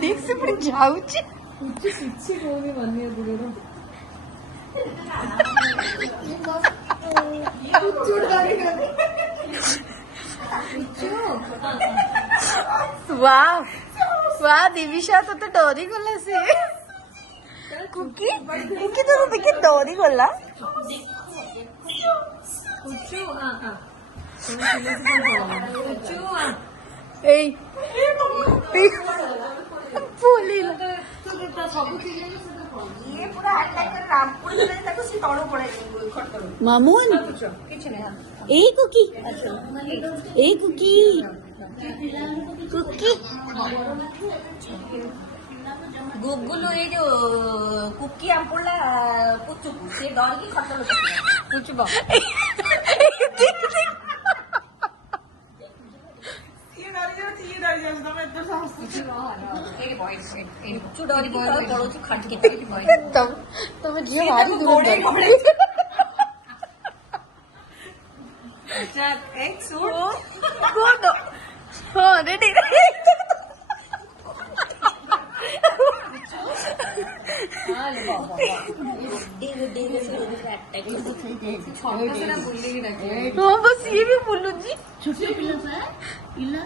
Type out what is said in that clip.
देख से पुणी जाऊची କିଛି କହୁନି ମାନିବା ଦୂରର वाह वाह दिविशा तो डोरी गला से कुकी कुकी तो देखी डोरी गला এই बोली मामून ए कुकी ए कुकी कुकी गुगुलू ये जो कुकी आम पड़ा पुचु से डर की खटल पुचु તમે જીઓ મારી દૂર हाँ रेडी हाँ बस ये भी बोलू जी छोटे पिला